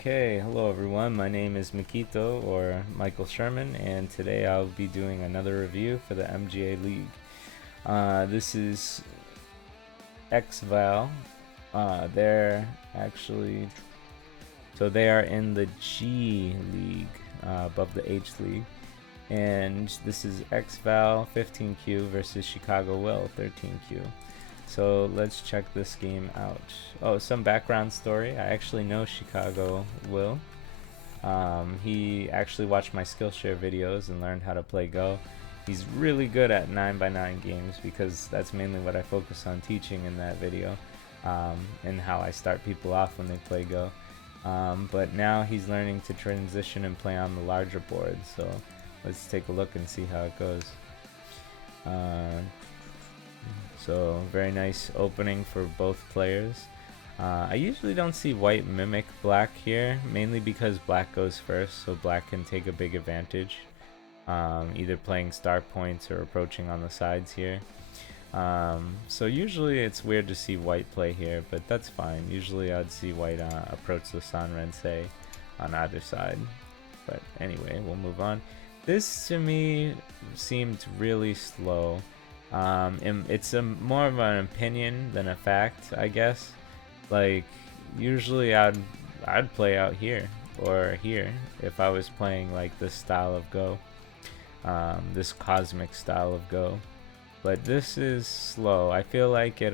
Okay, hello everyone. My name is Mikito or Michael Sherman, and today I'll be doing another review for the MGA League. This is Exval. They're actually they are in the G League above the H League, and this is Exval 15Q versus Chicago Will 13Q. So let's check this game out. Oh, some background story. I actually know Chicago Will. He actually watched my Skillshare videos and learned how to play Go. He's really good at 9x9 games because that's mainly what I focus on teaching in that video, and how I start people off when they play Go. But now he's learning to transition and play on the larger board. So let's take a look and see how it goes. So very nice opening for both players. I usually don't see white mimic black here, mainly because black goes first, so black can take a big advantage, either playing star points or approaching on the sides here. So usually it's weird to see white play here, but that's fine. Usually I'd see white approach the Sanrensei on either side. But anyway, we'll move on. This to me seemed really slow. It's more of an opinion than a fact, I guess. Like, usually I'd play out here or here if I was playing like this style of Go, this cosmic style of Go. But this is slow. I feel like it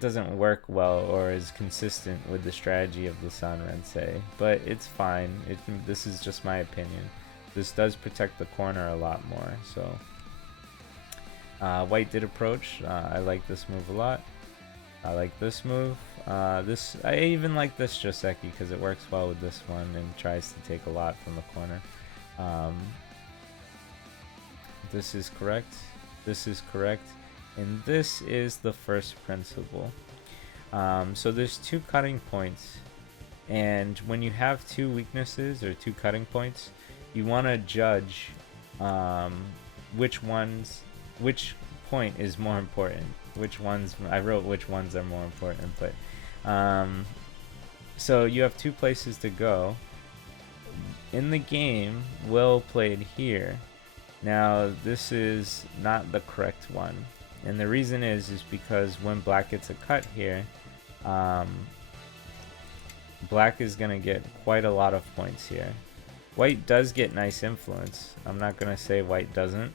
doesn't work well or is consistent with the strategy of the Sanrensei, but it's fine. This is just my opinion. This does protect the corner a lot more, so white did approach. I like this move a lot. I like this move. I even like this Joseki because it works well with this one and tries to take a lot from the corner. This is correct. This is correct. And this is the first principle. So there's two cutting points, and when you have two weaknesses or two cutting points, you want to judge which point is more important. I wrote which ones are more important, but so you have two places to go. In the game, Will played here. Now this is not the correct one, and the reason is because when black gets a cut here, black is gonna get quite a lot of points here. White does get nice influence. I'm not gonna say white doesn't,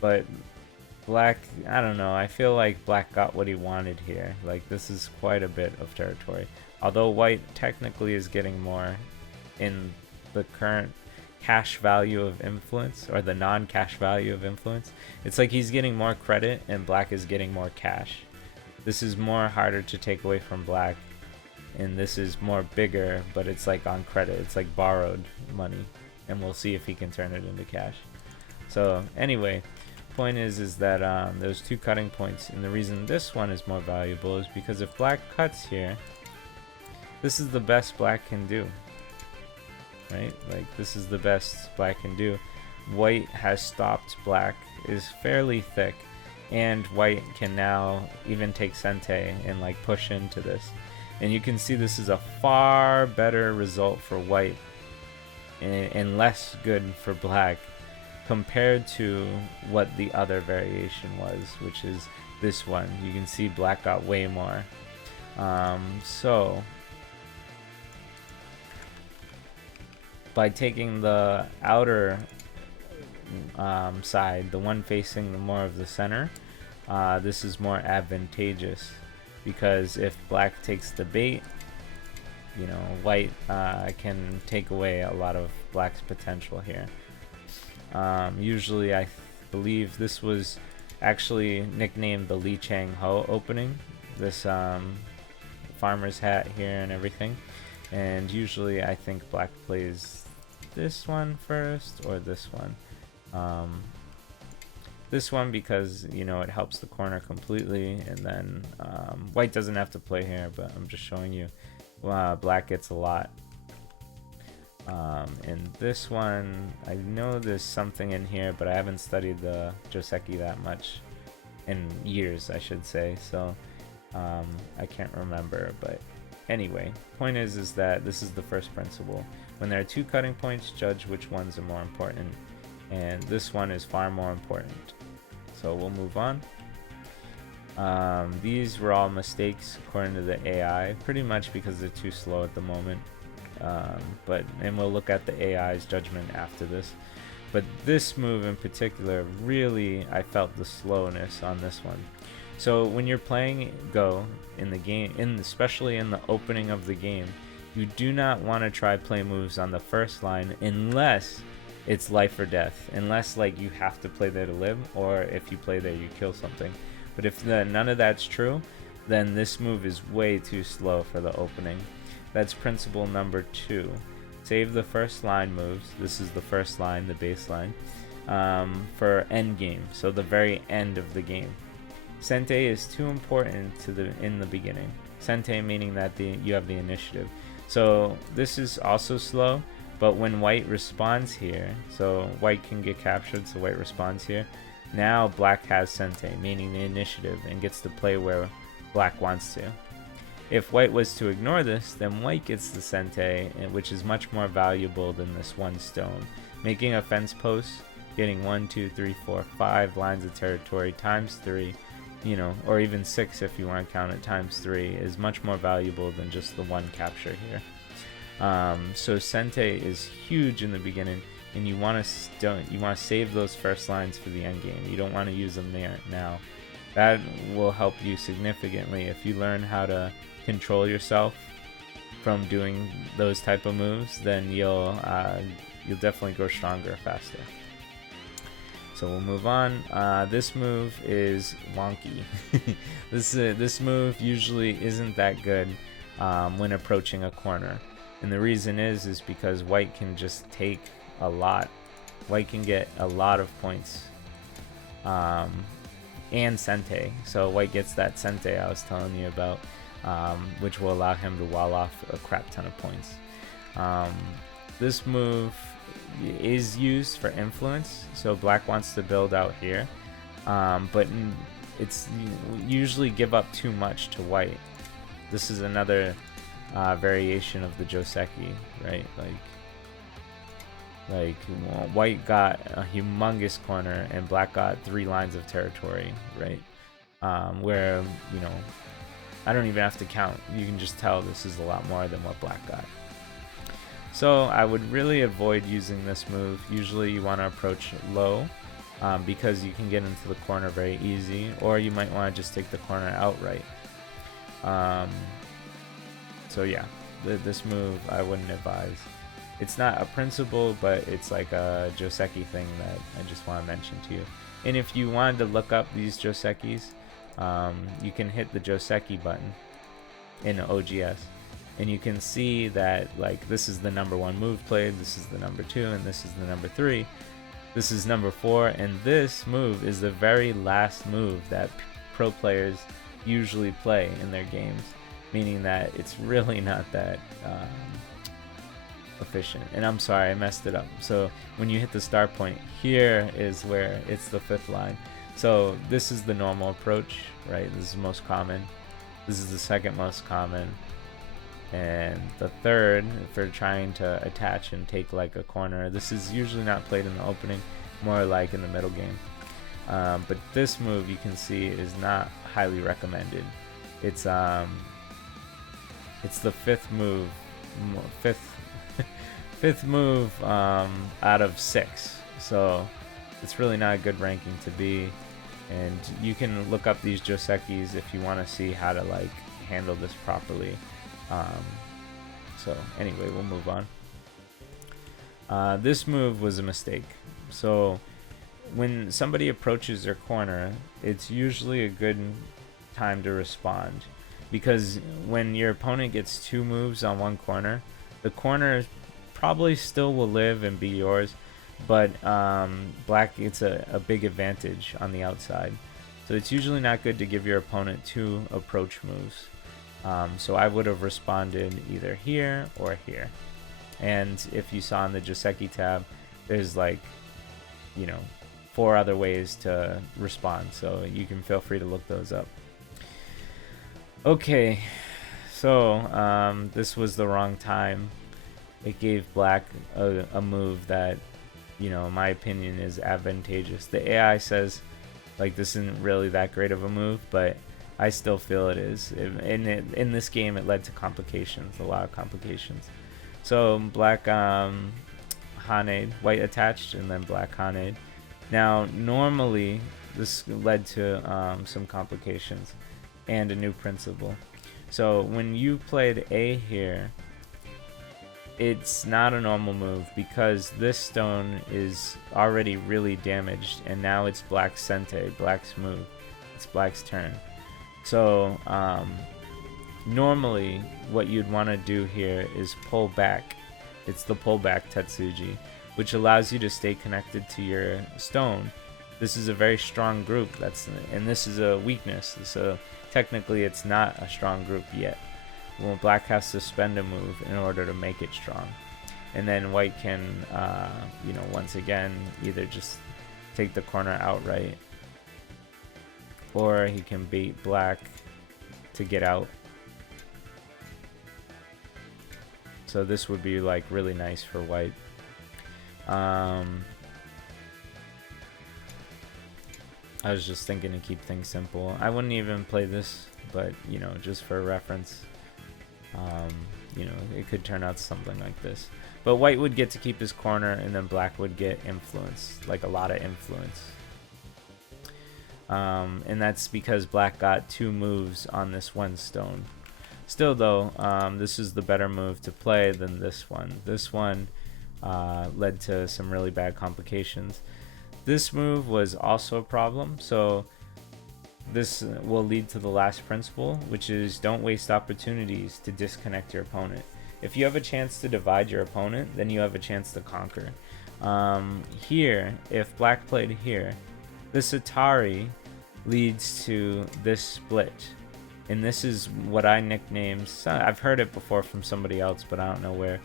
but black, I don't know, I feel like black got what he wanted here. Like, this is quite a bit of territory. Although white technically is getting more in the current cash value of influence, or the non-cash value of influence. It's like he's getting more credit and black is getting more cash. This is more harder to take away from black, and this is more bigger, but it's like on credit. It's like borrowed money, and we'll see if he can turn it into cash. So anyway, point is that there's two cutting points, and the reason this one is more valuable is because if black cuts here, this is the best black can do, right? Like, this is the best black can do. White has stopped black, is fairly thick, and white can now even take Sente and like push into this. And you can see this is a far better result for white and less good for black compared to what the other variation was, which is this one. You can see black got way more. So by taking the outer side, the one facing more of the center, this is more advantageous, because if black takes the bait, you know, white can take away a lot of black's potential here. Usually I believe this was actually nicknamed the Li Chang Ho opening, this farmer's hat here and everything. And usually I think black plays this one first or this one. This one because, you know, it helps the corner completely, and then white doesn't have to play here, but I'm just showing you black gets a lot. And this one, I know there's something in here, but I haven't studied the Joseki that much in years, I should say, so I can't remember. But anyway, point is that this is the first principle. When there are two cutting points, judge which ones are more important, and this one is far more important. So we'll move on. These were all mistakes according to the AI, pretty much because they're too slow at the moment. And we'll look at the AI's judgment after this. But this move in particular, really, I felt the slowness on this one. So when you're playing Go in the game, especially in the opening of the game, you do not want to try play moves on the first line unless it's life or death, unless like you have to play there to live, or if you play there you kill something. But if none of that's true, then this move is way too slow for the opening. That's principle number 2. Save the first line moves. This is the first line, the baseline, for end game, so the very end of the game. Sente is too important in the beginning. Sente meaning that you have the initiative. So this is also slow, but when white responds here, so white can get captured, so white responds here. Now black has Sente, meaning the initiative, and gets to play where black wants to. If white was to ignore this, then white gets the Sente, which is much more valuable than this one stone. Making a fence post, getting 1, 2, 3, 4, 5 lines of territory times 3, or even 6 if you want to count it times 3, is much more valuable than just the one capture here. So Sente is huge in the beginning, and you want to save those first lines for the end game. You don't want to use them there now. That will help you significantly if you learn how to control yourself from doing those type of moves. Then you'll definitely grow stronger faster. So we'll move on. This move is wonky. This move usually isn't that good when approaching a corner, and the reason is because white can just take a lot. White can get a lot of points, and Sente. So white gets that Sente I was telling you about, which will allow him to wall off a crap ton of points. This move is used for influence, so black wants to build out here, but it's usually give up too much to white. This is another variation of the Joseki, right? Like white got a humongous corner and black got 3 lines of territory, right? Where I don't even have to count. You can just tell this is a lot more than what black got. So I would really avoid using this move. Usually you want to approach low, because you can get into the corner very easy, or you might want to just take the corner outright. So yeah, this move I wouldn't advise. It's not a principle, but it's like a Joseki thing that I just want to mention to you. And if you wanted to look up these Josekis, you can hit the Joseki button in OGS, and you can see that like this is the number 1 move played, this is the number 2, and this is the number 3. This is number 4, and this move is the very last move that pro players usually play in their games, meaning that it's really not that efficient. And I'm sorry, I messed it up. So when you hit the start point, here is where it's the 5th line. So this is the normal approach, right? This is the most common. This is the second most common. And the third, for trying to attach and take like a corner, this is usually not played in the opening, more like in the middle game. But this move, you can see, is not highly recommended. It's the 5th move, fifth move out of 6. So it's really not a good ranking to be. And you can look up these Josekis if you want to see how to like handle this properly. So anyway, we'll move on. This move was a mistake. So when somebody approaches their corner, it's usually a good time to respond, because when your opponent gets 2 moves on one corner, the corner probably still will live and be yours, but black gets a big advantage on the outside. So it's usually not good to give your opponent 2 approach moves. So I would have responded either here or here. And if you saw in the Joseki tab, there's like 4 other ways to respond, so you can feel free to look those up. Okay, So, this was the wrong time. It gave black a move that, you know, in my opinion, is advantageous. The AI says, like, this isn't really that great of a move, but I still feel it is. In this game, it led to complications, a lot of complications. So, black Hanade, white attached, and then black Hanade. Now, normally, this led to some complications and a new principle. So when you played A here, it's not a normal move because this stone is already really damaged, and now it's black's Sente, black's move. It's black's turn. So normally what you'd want to do here is pull back. It's the pullback Tetsuji, which allows you to stay connected to your stone. This is a very strong group, and this is a weakness, so technically it's not a strong group yet. Well, black has to spend a move in order to make it strong, and then white can you know, once again, either just take the corner outright, or he can bait black to get out. So this would be like really nice for white. I was just thinking to keep things simple. I wouldn't even play this, but you know, just for reference, you know, it could turn out something like this. But white would get to keep his corner, and then black would get influence, like a lot of influence. And that's because black got 2 moves on this one stone. Still though, this is the better move to play than this one. This one led to some really bad complications. This move was also a problem, so this will lead to the last principle, which is don't waste opportunities to disconnect your opponent. If you have a chance to divide your opponent, then you have a chance to conquer. Here, if black played here, this Atari leads to this split. And this is what I nicknamed, I've heard it before from somebody else, but I don't know where,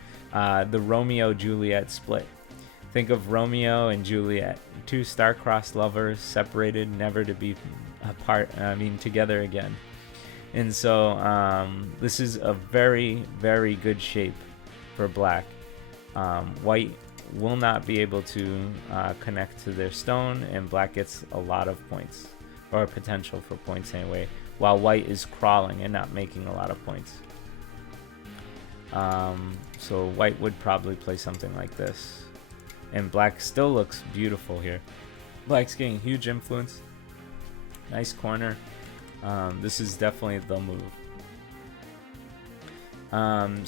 the Romeo-Juliet split. Think of Romeo and Juliet, 2 star-crossed lovers separated, never to be apart, together again. And so this is a very, very good shape for black. White will not be able to connect to their stone, and black gets a lot of points, or potential for points anyway, while white is crawling and not making a lot of points. So white would probably play something like this. And black still looks beautiful here. Black's getting huge influence. Nice corner. This is definitely the move.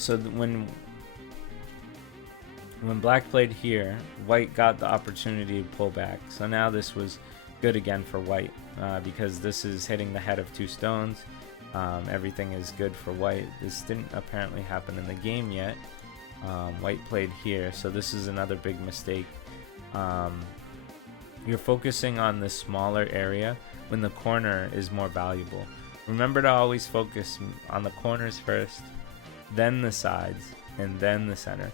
So when black played here, white got the opportunity to pull back. So now this was good again for white, because this is hitting the head of 2 stones. Everything is good for white. This didn't apparently happen in the game yet. White played here, so this is another big mistake. You're focusing on the smaller area when the corner is more valuable. Remember to always focus on the corners first, then the sides, and then the center.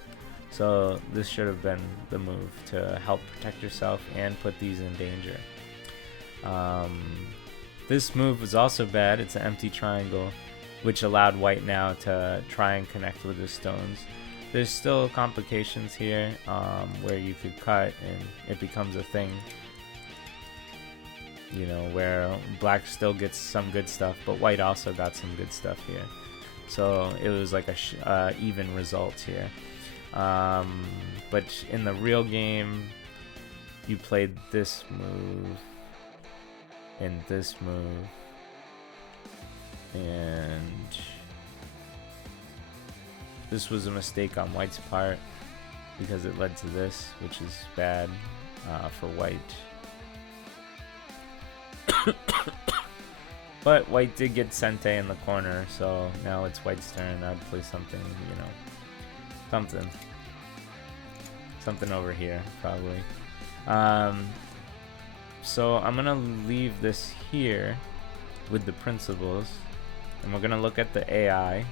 So this should have been the move to help protect yourself and put these in danger. This move was also bad. It's an empty triangle, which allowed white now to try and connect with the stones. There's still complications here, where you could cut and it becomes a thing, you know, where black still gets some good stuff, but white also got some good stuff here. So it was like a even result here. But in the real game, you played this move and this move, and this was a mistake on white's part because it led to this, which is bad for white. But white did get Sente in the corner, so now it's white's turn. I'd play something, you know, something over here probably. So I'm gonna leave this here with the principles, and we're gonna look at the AI.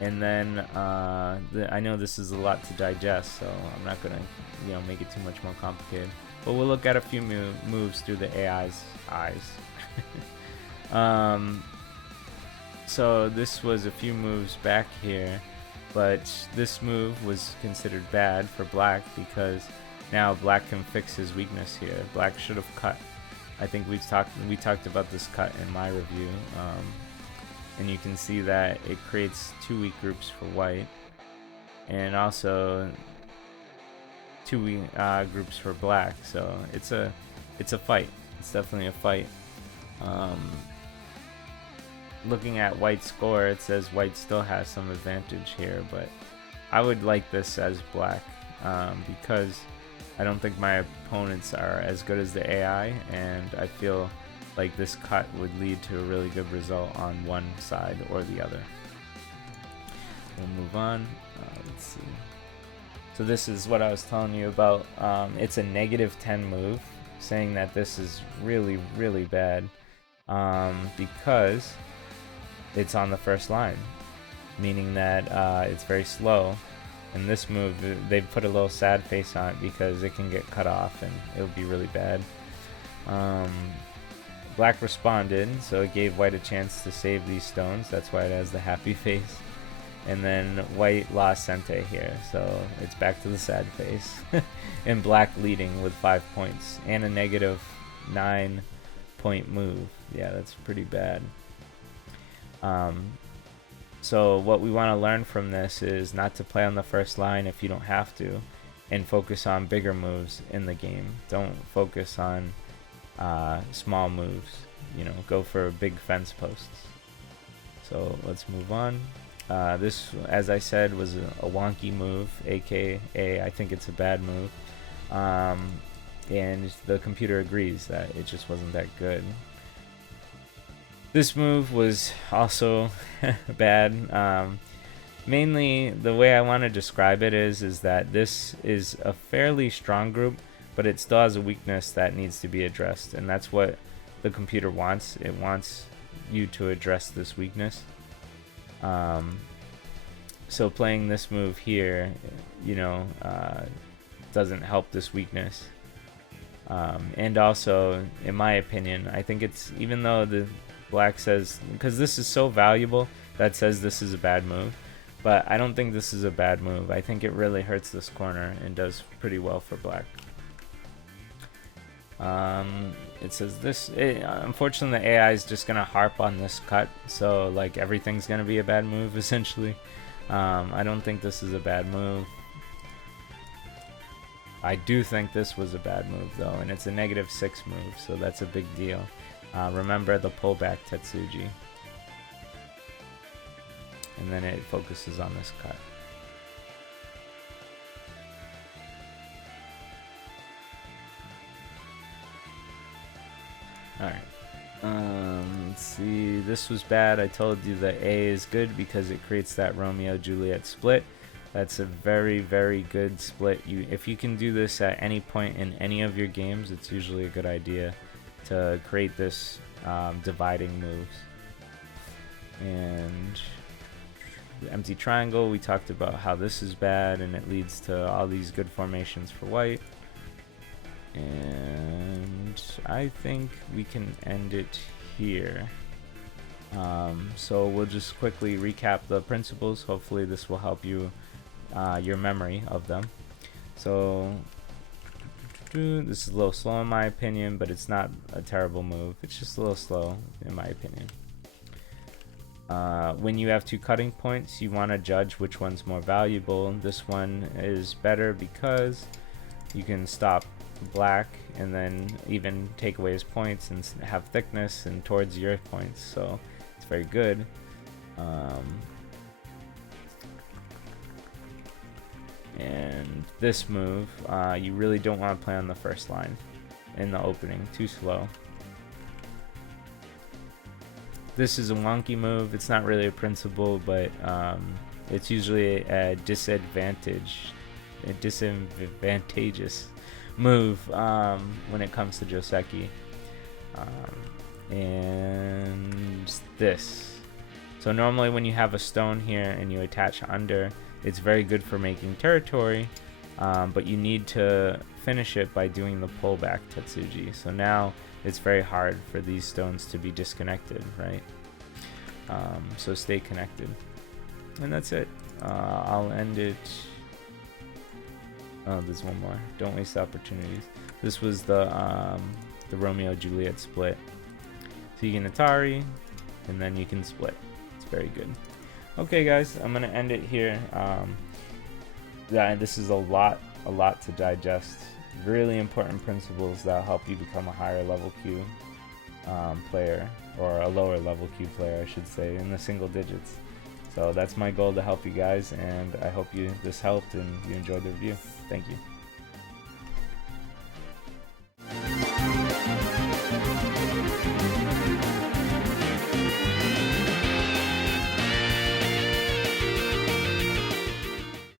And then I know this is a lot to digest, so I'm not gonna, you know, make it too much more complicated. But we'll look at a few moves through the AI's eyes. So So this was a few moves back here, but this move was considered bad for black because now black can fix his weakness here. Black should have cut. I think we talked about this cut in my review, and you can see that it creates 2 weak groups for white, and also 2 weak groups for black. So it's a fight. It's definitely a fight. Looking at white's score, it says white still has some advantage here, but I would like this as black because I don't think my opponents are as good as the AI, and I feel like this cut would lead to a really good result on one side or the other. We'll move on. Let's see. So this is what I was telling you about. It's a -10 move, saying that this is really, really bad because it's on the first line, meaning that it's very slow. And this move, they put a little sad face on it because it can get cut off and it would be really bad. Black responded, so it gave white a chance to save these stones. That's why it has the happy face. And then white lost Sente here, so it's back to the sad face. And black leading with 5 points and a -9 point move. Yeah, that's pretty bad. So what we want to learn from this is not to play on the first line if you don't have to, and focus on bigger moves in the game. Don't focus on small moves. You know, go for big fence posts. So let's move on. This, as I said, was a wonky move, aka I think it's a bad move, and the computer agrees that it just wasn't that good. This move was also bad. Mainly, the way I want to describe it is that this is a fairly strong group, but it still has a weakness that needs to be addressed, and that's what the computer wants. It wants you to address this weakness. So playing this move here, you know, doesn't help this weakness. And also, in my opinion, I think it's, even though the black says, because this is so valuable, that says this is a bad move, but I don't think this is a bad move. I think it really hurts this corner and does pretty well for black. It says this, unfortunately the AI is just gonna harp on this cut, so like everything's gonna be a bad move essentially. I don't think this is a bad move. I do think this was a bad move though, and it's a -6 move, so that's a big deal. Remember the pullback Tetsuji, and then it focuses on this cut. Alright, let's see, this was bad. I told you that A is good because it creates that Romeo-Juliet split. That's a very, very good split. If you can do this at any point in any of your games, it's usually a good idea to create this dividing moves. And the empty triangle, we talked about how this is bad and it leads to all these good formations for white. And I think we can end it here. So we'll just quickly recap the principles. Hopefully this will help you, your memory of them. So this is a little slow in my opinion, but it's not a terrible move. It's just a little slow in my opinion. When you have 2 cutting points, you want to judge which one's more valuable. This one is better because you can stop black and then even take away his points and have thickness and towards your points, so it's very good. And this move, you really don't want to play on the first line in the opening, too slow. This is a wonky move. It's not really a principle, but it's usually a disadvantageous move when it comes to Joseki. And this. So normally when you have a stone here and you attach under, it's very good for making territory, but you need to finish it by doing the pullback Tetsuji. So now it's very hard for these stones to be disconnected, right? So stay connected. And that's it. I'll end it. Oh, there's one more. Don't waste opportunities. This was the Romeo Juliet split. So you can Atari, and then you can split. It's very good. Okay, guys, I'm gonna end it here. This is a lot to digest. Really important principles that help you become a higher level Q player, or a lower level Q player, I should say, in the single digits. So that's my goal, to help you guys, and I hope this helped and you enjoyed the review. Thank you.